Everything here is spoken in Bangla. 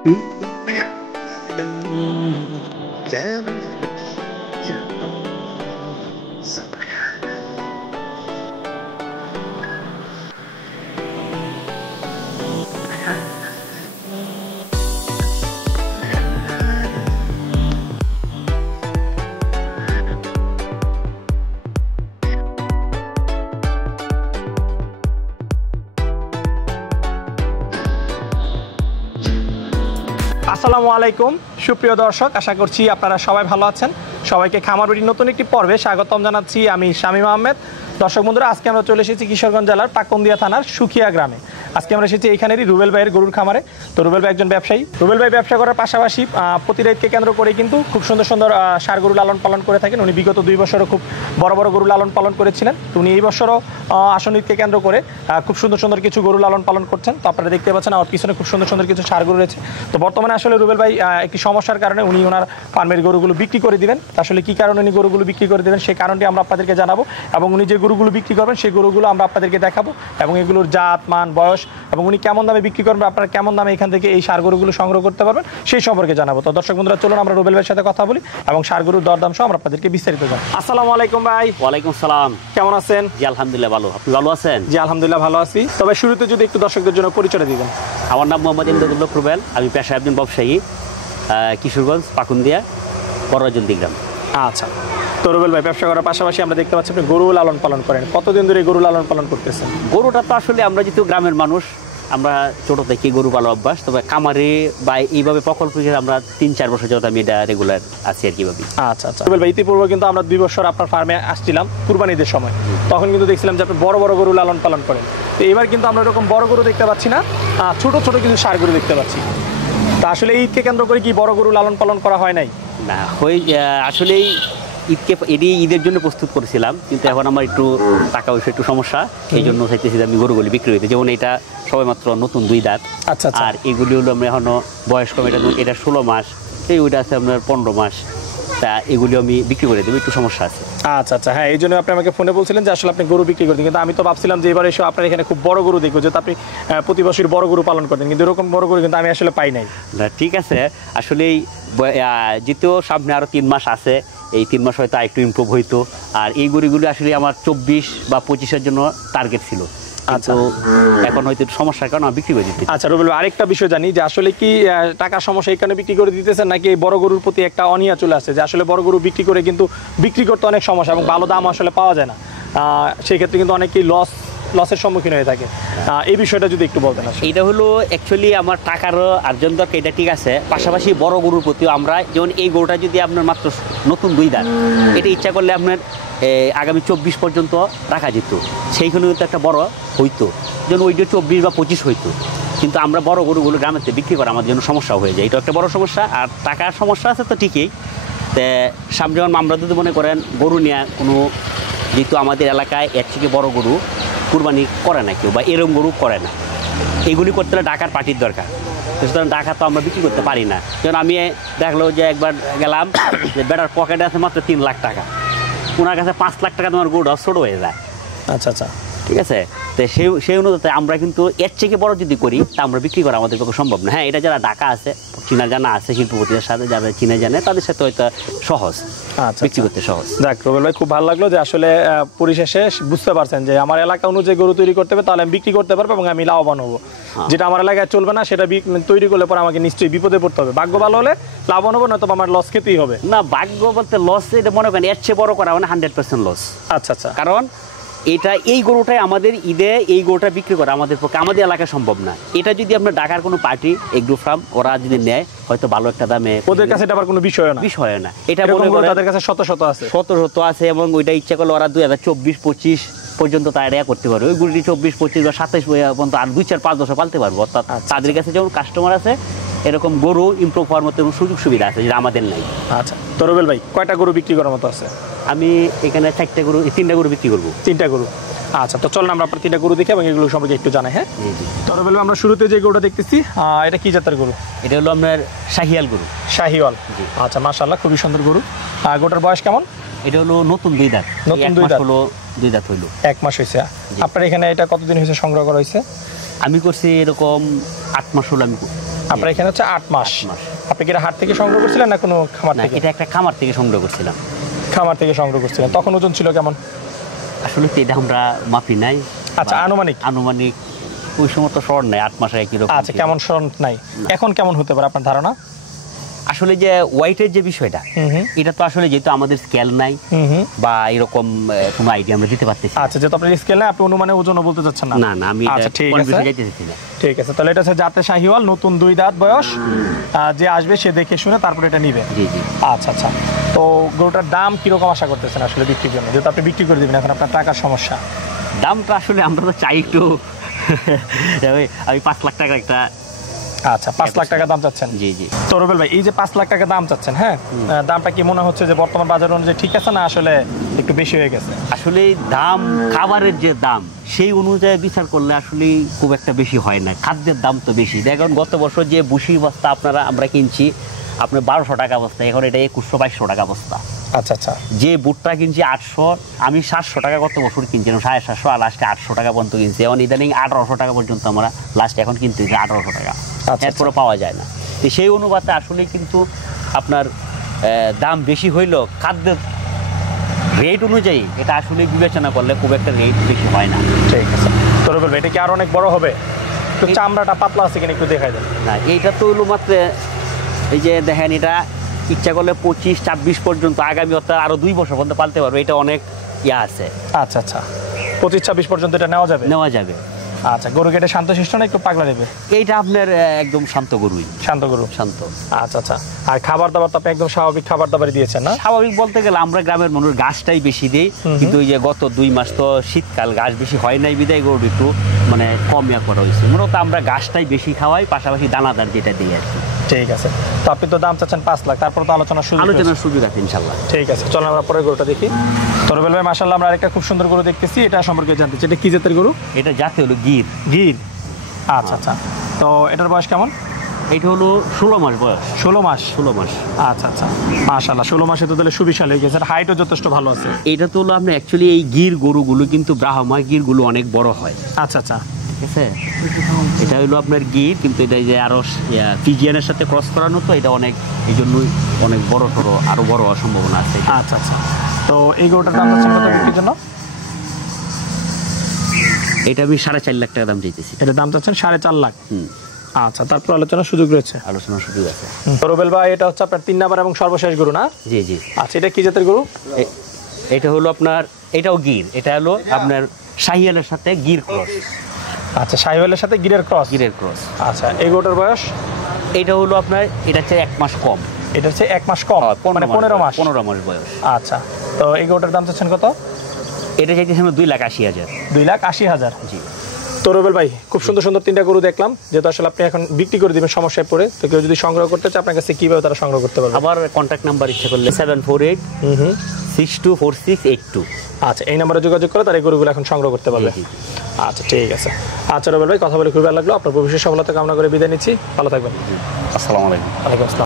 আসসালামু আলাইকুম সুপ্রিয় দর্শক, আশা করছি আপনারা সবাই ভালো আছেন। সবাইকে খামার বাড়ির নতুন একটি পর্বে স্বাগতম জানাচ্ছি। আমি শামীম আহমেদ। দর্শক বন্ধুরা, আজকে আমরা চলে এসেছি কিশোরগঞ্জ জেলার পাকুন্দিয়া থানার সুখিয়া গ্রামে। আজকে আমরা এসেছি এইখানেরই রুবেল ভাইয়ের গরুর খামারে। তো রুবেল ভাই একজন ব্যবসায়ী। রুবেল ভাই ব্যবসা করার পাশাপাশি প্রতি ঈদকে কেন্দ্র করে কিন্তু খুব সুন্দর সুন্দর ষাঁড় গরু লালন পালন করে থাকেন। উনি বিগত 2 বছরও খুব বড় বড় গরু লালন পালন করেছিলেন। তো উনি এই বছরও আসন্ন ঈদকে কেন্দ্র করে খুব সুন্দর সুন্দর কিছু গরু লালন পালন করছেন। তো আপনারা দেখতে পাচ্ছেন আমার পিছনে খুব সুন্দর সুন্দর কিছু ষাঁড় গরু রয়েছে। তো বর্তমানে আসলে রুবেল ভাই একটি সমস্যার কারণে উনি ওনার ফার্মের গরুগুলো বিক্রি করে দিবেন। আসলে কী কারণে উনি গরুগুলো বিক্রি করে দেবেন সেই কারণটি আমরা আপনাদেরকে জানাবো, এবং উনি যে গরুগুলো বিক্রি করবেন সেই গরুগুলো আমরা আপনাদেরকে দেখাবো, এবং এগুলোর জাত মান বয়স এবং উনি কেমন দামে বিক্রি করবেন, আপনারা কেমন দামে এখান থেকে এই ষাঁড় গরুগুলো সংগ্রহ করতে পারবেন সেই সম্পর্কে জানাবো। তো দর্শক বন্ধুরা, চলুন আমরা রুবেল ভাইয়ের সাথে কথা বলি এবং ষাঁড় গরুর দরদাম সহ আমরা আপনাদেরকে বিস্তারিত জানাবো। আসসালামু আলাইকুম ভাই। ওয়ালাইকুম সালাম। কেমন আছেন? জি আলহামদুলিল্লাহ ভালো। আপনি ভালো আছেন? জি আলহামদুলিল্লাহ ভালো আছি। তবে শুরুতে যদি একটু দর্শকদের জন্য পরিচয় দিবেন। আমার নাম মোহাম্মদ ইমদাদুল্লাহ রুবেল। আমি পেশায় একজন ব্যবসায়ী, কিশোরগঞ্জ পাকুন্দিয়া বড়জলদি গ্রাম। আচ্ছা, তো রুবেল ভাই ব্যবসা করার পাশাপাশি আমরা দেখতে পাচ্ছি আপনি গরু লালন পালন করেন। কতদিন ধরে গরু লালন পালন করতেছেন? গরুটা তো আসলে আমরা যেহেতু গ্রামের মানুষ, আমরা ছোটো থেকে গরু পালা অভ্যাস। তবে খামারে বা এইভাবে প্রকল্প আমরা 3-4 বছর যাবত আমি এটা রেগুলার আছি আর কিভাবে। আচ্ছা আচ্ছা রুবেল ভাই, ইতিপূর্বে কিন্তু আমরা 2 বছর আপনার ফার্মে আসছিলাম কুরবানিদের সময়। তখন কিন্তু দেখছিলাম যে আপনি বড় বড় গরু লালন পালন করেন। তো এবার কিন্তু আমরা এরকম বড় গরু দেখতে পাচ্ছি না, ছোট ছোট কিছু ষাঁড় গরু দেখতে পাচ্ছি। তা আসলে ঈদকে কেন্দ্র করে কি বড় গরু লালন পালন করা হয় নাই? না, আসলেই ঈদের জন্য প্রস্তুত করেছিলাম, কিন্তু এখন আমার একটু টাকা পয়সা একটু সমস্যা, এই জন্য চাইতেছি আমি গরুগুলি বিক্রি হইতে। যেমন এটা সবাই মাত্র নতুন 2 দাঁত। আচ্ছা, আর এগুলি হলো আমরা এখনো বয়স কম। এটা 16 মাস, ওইটা আছে আপনার 15 মাস। তা এগুলি আমি বিক্রি করে দেবো, একটু সমস্যা আছে। আচ্ছা আচ্ছা, হ্যাঁ, এই জন্য আপনি আমাকে ফোনে বলছিলেন যে আসলে আপনি গরু বিক্রি করতেন, কিন্তু আমি তো ভাবছিলাম যে এবার এসে আপনার এখানে খুব বড় গরু দেখবো, যেহেতু আপনি প্রতি বছর বড় গরু পালন করতেন, কিন্তু এরকম বড় গরু কিন্তু আমি আসলে পাই নাই। না ঠিক আছে, আসলেই যেহেতু সামনে আরও 3 মাস আছে, এই 3 মাস হয়তো একটু ইমপ্রুভ হইতো। আর এই গরুগুলি আসলে আমার 24 বা 25-এর জন্য টার্গেট ছিল। আচ্ছা, এখন হয়তো সমস্যার কারণে আমি বিক্রি করে দিতে। আচ্ছা রুবেল, আরেকটা বিষয় জানি যে আসলে কি টাকার সমস্যা এই কারণে বিক্রি করে দিতেছেন, নাকি এই বড় গরুর প্রতি একটা অনীহা চলে আসছে যে আসলে বড় গরু বিক্রি করে কিন্তু বিক্রি করতে অনেক সমস্যা এবং ভালো দাম আসলে পাওয়া যায় না, সেই ক্ষেত্রে কিন্তু অনেকেই লসের সম্মুখীন হয়ে থাকে। এই বিষয়টা যদি একটু বলতেন। এইটা হলো অ্যাকচুয়ালি আমার টাকারও আর্জন দরকার, এটা ঠিক আছে। পাশাপাশি বড় গরুর প্রতিও আমরা, যেমন এই গরুটা যদি আপনার মাত্র নতুন 2 দাঁত, এটা ইচ্ছা করলে আপনার আগামী 24 পর্যন্ত রাখা যেত, সেইখানে কিন্তু একটা বড় হইতো, যেমন ওইটা 24 বা 25 হইতো। কিন্তু আমরা বড় গরুগুলো গ্রামেতে বিক্রি করা আমাদের জন্য সমস্যা হয়ে যায়, এটা একটা বড় সমস্যা। আর টাকার সমস্যা আছে তো ঠিকই। তো সামনে যেমন আমরা যদি মনে করেন গরু নেওয়া কোনো, যেহেতু আমাদের এলাকায় এর থেকে বড় গরু কুরবানি করে না কেউ, বা এরম গরু করে না, এগুলি করতে হলে টাকার পার্টির দরকার। সুতরাং টাকা তো আমরা বিক্রি করতে পারি না। যেমন আমি দেখলো যে একবার গেলাম যে বেটার পকেটে আছে মাত্র 3 লাখ টাকা, ওনার কাছে 5 লাখ টাকা তোমার গরুটা ছোট হয়ে যায়। আচ্ছা আচ্ছা, ঠিক আছে। তো সেই অনুযায়ী আমরা কিন্তু এর থেকে বড় যদি করি তা আমরা বিক্রি করা আমাদের পক্ষে সম্ভব না। হ্যাঁ, এটা যারা ঢাকা আছে, চিনা জানা আছে, শিল্পপতিদের সাথে যারা চিনে জানে, তাদের সাথে হয়তো সহজ, বিক্রি করতে সহজ। যাক রুবেল ভাই, খুব ভালো লাগলো যে আসলে পরিশেষে বুঝতে পারছেন যে আমার এলাকা অনুযায়ী গরু তৈরি করতে হবে, তাহলে আমি বিক্রি করতে পারবো এবং আমি লাভবান হবো। যেটা আমার এলাকায় চলবে না সেটা তৈরি করলে পরে আমাকে নিশ্চয়ই বিপদে পড়তে হবে। ভাগ্য ভালো হলে লাভবান হবো, নয়তো আমার লস খেতেই হবে। না, ভাগ্য বলতে লস, এটা মনে করেন এর চেয়ে বড় করা মানে 100% লস। আচ্ছা আচ্ছা, কারণ এই গরুটাই আমাদের ঈদে এই গরুটা বিক্রি করা আমাদের পক্ষে, আমাদের এলাকায় সম্ভব না। এটা যদি আপনার ঢাকার কোনো পার্টি, এগ্রো ফার্ম, ওরা যদি নেয় হয়তো ভালো একটা দামে, ওদের কাছে এটা আবার কোনো বিষয় না। এটা তাদের কাছে শত শত আছে, এবং ওইটা ইচ্ছা করলে ওরা 2024-25 পর্যন্ত তারা করতে পারবে। ওই গরুটি 24-25 বা 27 পর্যন্ত আর 2-4-5 বছর পালতে পারবো। অর্থাৎ তাদের কাছে যেমন কাস্টমার আছে, এরকম গরু ইমপ্রুভ হওয়ার মতো সুযোগ সুবিধা আছে, যেটা আমাদের নাই। আচ্ছা, তো রুবেল ভাই কয়টা গরু বিক্রি করার মতো আছে? আমি এখানে 3টা গরু বিক্রি করবো। 3টা গরু। আচ্ছা, তো চলুন আমরা আপনার 3টা গরু দেখি এবং এগুলো সম্পর্কে একটু জানাই। হ্যাঁ, তো রুবেল ভাই, আমরা শুরুতে যে গরুটা দেখতেছি, এটা কি জাতের গরু? এটা হলো আপনার শাহিয়াল গরু। শাহিওয়াল। আচ্ছা, মাশাআল্লাহ, খুবই সুন্দর গরু। গরুটার বয়স কেমন? এটা হলো নতুন 2 দাঁত। নতুন 2 দাঁত হলো, 2 দাঁত হইলো, 1 মাস হয়েছে। আপনার এখানে এটা কতদিন হয়েছে সংগ্রহ করা হয়েছে? আমি করছি এরকম 8 মাস হলো আমি আপনার এখানে হচ্ছে 8 মাস। 8 মাস। আপনি কি এটা হাট থেকে সংগ্রহ করছিলেন না কোনো খামার না, থেকে? এটা একটা খামার থেকে সংগ্রহ করছিলাম। খামার থেকে সংগ্রহ করছিলেন। তখন ওজন ছিল কেমন? আসলে তো এটা আমরা মাপি নাই। আচ্ছা, বা আনুমানিক? আনুমানিক ওই সময় তো শর্ট নাই, 8 মাসে একই রকম। আচ্ছা, কেমন শরণ নাই? এখন কেমন হতে পারে আপনার ধারণা? আসলে যে ওয়াইটের যে বিষয়টা, হুম। এটা তো আসলে যেহেতু আমাদের স্কেল নাই হুম। বা এরকম কোনো আইডিয়া আমরা দিতে পারতেছি না। আচ্ছা, যেহেতু আপনার স্কেল নাই, আপনি অনুমানে ওজনও বলতে চাচ্ছেন না? না, আমি আচ্ছা, ঠিক আছে। যাইতেছি না। ঠিক আছে, তাহলে এটা হচ্ছে জাতে শাহিওয়াল, নতুন 2 দাঁত বয়স। যে আসবে সে দেখে শুনে তারপরে এটা নিবে। জি জি। আচ্ছা আচ্ছা, তো গরুটার দাম কিরকম আশা করতেছেন আসলে বিক্রির জন্য, যেহেতু আপনি বিক্রি করে দিবেন, এখন আপনার টাকার সমস্যা? দামটা আসলে আমরা তো চাই একটু আমি 5 লাখ টাকা একটা। আচ্ছা, 5 লাখ টাকা দাম চাচ্ছেন? জি জি। তো রুবেল ভাই, এই যে 5 লাখ টাকা দাম চাচ্ছেন, হ্যাঁ, দামটা কি মনে হচ্ছে যে বর্তমান বাজার অনুযায়ী ঠিক আছে না আসলে একটু বেশি হয়ে গেছে? আসলে দাম, খাবারের যে দাম সেই অনুযায়ী বিচার করলে আসলে খুব একটা বেশি হয় না। খাদ্যের দাম তো বেশি। দেখুন গত বছর যে ভুসির বস্তা আমরা কিনছি আপনার 1200 টাকা বস্তা, এখন এটা 2100-2200 টাকা বস্তা। আচ্ছা আচ্ছা। যে বুটটা কিনছি 800, আমি 700 টাকা গত বছর কিনছিলাম, 750, আর লাস্টে 800 টাকা পর্যন্ত কিনছি। এখন ইদানিং 1800 টাকা পর্যন্ত আমরা লাস্ট এখন কিনতে 1800 টাকা, এরপরে পাওয়া যায় না। তো সেই অনুপাতে আসলে কিন্তু আপনার দাম বেশি হইলেও খাদ্যের রেট অনুযায়ী এটা আসলে বিবেচনা করলে খুব একটা রেট বেশি হয় না। ঠিক আছে। তো রুবেল ভাই, এটা কি আর অনেক বড় হবে? তো চামড়াটা পাতলা আছে কিনা একটু দেখাই দেন। না, এইটা তো হলো মাত্র, এই যে দেখেন, এটা ইচ্ছা করলে 25-26 পর্যন্ত, আগামী অর্থাৎ আরো 2 বছর পর্যন্ত পালতে পারবে। এটা অনেক আছে। আচ্ছা আচ্ছা, 25-26 পর্যন্ত এটা নেওয়া যাবে? আচ্ছা, গরু কেটে শান্তশিষ্ট না একটু পাগলা দেবে? এইটা আপনার একদম শান্ত গরুই। শান্ত গরু? শান্ত। আচ্ছা আচ্ছা। আর খাবার দাবার তো আপনি একদম স্বাভাবিক খাবার দাবারই দিয়েছেন না? স্বাভাবিক বলতে গেলে আমরা গ্রামের মানুষ ঘাসটাই বেশি দিই, কিন্তু ওই যে গত 2 মাস তো শীতকাল, ঘাস বেশি হয় নাই বিদায় গরু একটু মানে কম করা হয়েছে। মূলত আমরা ঘাসটাই বেশি খাওয়াই, পাশাপাশি দানাদার যেটা দিই আর কি। ঠিক আছে। তো আপনি তো দাম চাচ্ছেন 5 লাখ, তারপর তো আলোচনার সুযোগ আছে ইনশাল্লাহ। ঠিক আছে, চলুন আমরা পরের গরুটা দেখি। তো রুবেল ভাই, মাশাআল্লাহ, আমরা আরেকটা খুব সুন্দর গরু দেখতেছি, এটা সম্পর্কে জানতে চাই। এটা কি জাতের গরু? এটা জাতি হলো গির। গির? আচ্ছা আচ্ছা। তো এটার বয়স কেমন? এটা হলো 16 মাস বয়স। 16 মাস? 16 মাস। আচ্ছা আচ্ছা, মাশাআল্লাহ, 16 মাসে তো তাহলে সুবিশাল হয়ে গেছে, হাইটও যথেষ্ট ভালো আছে। এটা তো হলো আপনার অ্যাকচুয়ালি এই গির গরুগুলো কিন্তু ব্রাহ্মা গিরগুলো অনেক বড় হয়। আচ্ছা আচ্ছা। ঠিক আছে, এটা হলো আপনার গির, কিন্তু এটা যে আরো ফিজিয়ানের সাথে ক্রস করানো, তো এটা অনেক, এই জন্যই অনেক বড় সড়ো, আরো বড় হওয়ার সম্ভাবনা আছে। আচ্ছা আচ্ছা। তো এই গরুটার দাম হচ্ছে কত বিক্রির জন্য? এটা আমি 4.5 লাখ টাকা দাম চাইতেছি। এটা দাম চাচ্ছেন 4.5 লাখ? আচ্ছা, তারপর আলোচনার সুযোগ রয়েছে? আলোচনার সুযোগ আছে। তো রুবেল ভাই, এটা হচ্ছে আপনার 3 নাম্বার এবং সর্বশেষ গরু না? জি জি। আচ্ছা, এটা কি জাতের গরু? এটা হলো আপনার, এটাও গির, এটা হলো আপনার শাহিয়ালের সাথে গির ক্রস। আচ্ছা, শাহিওয়ালের সাথে গিরের ক্রস? গিরের ক্রস। আচ্ছা, এই গরুটার বয়স? এটা হলো আপনার, এটা হচ্ছে 1 মাস কম। এটা হচ্ছে 1 মাস কম, মানে 15 মাস? 15 মাস বয়স। আচ্ছা, তো এই গরুটার দাম চাচ্ছেন কত? এটা চাইতেছি আমরা 2,80,000। 2,80,000? জি। তো রুবেল ভাই, খুব সুন্দর সুন্দর 3টা গরু দেখলাম, যেহেতু আসলে আপনি এখন বিক্রি করে দিবেন সমস্যায় পড়ে, তো কেউ যদি সংগ্রহ করতে চায় আপনার কাছে কিভাবে তারা সংগ্রহ করতে পারবে? আবার কন্ট্যাক্ট নাম্বার ইচ্ছা করলে 748-624682। আচ্ছা, এই নাম্বারে যোগাযোগ করে তার এই গরুগুলো এখন সংগ্রহ করতে পারবে? জি, জি। আচ্ছা, ঠিক আছে। আচ্ছা রুবেল ভাই, কথা বলে খুব ভালো লাগলো। আপনার ভবিষ্যৎ সফলতা কামনা করে বিদায় নিচ্ছি, ভালো থাকবেন। আসসালামু আলাইকুম। ওয়ালাইকুম আসসালাম।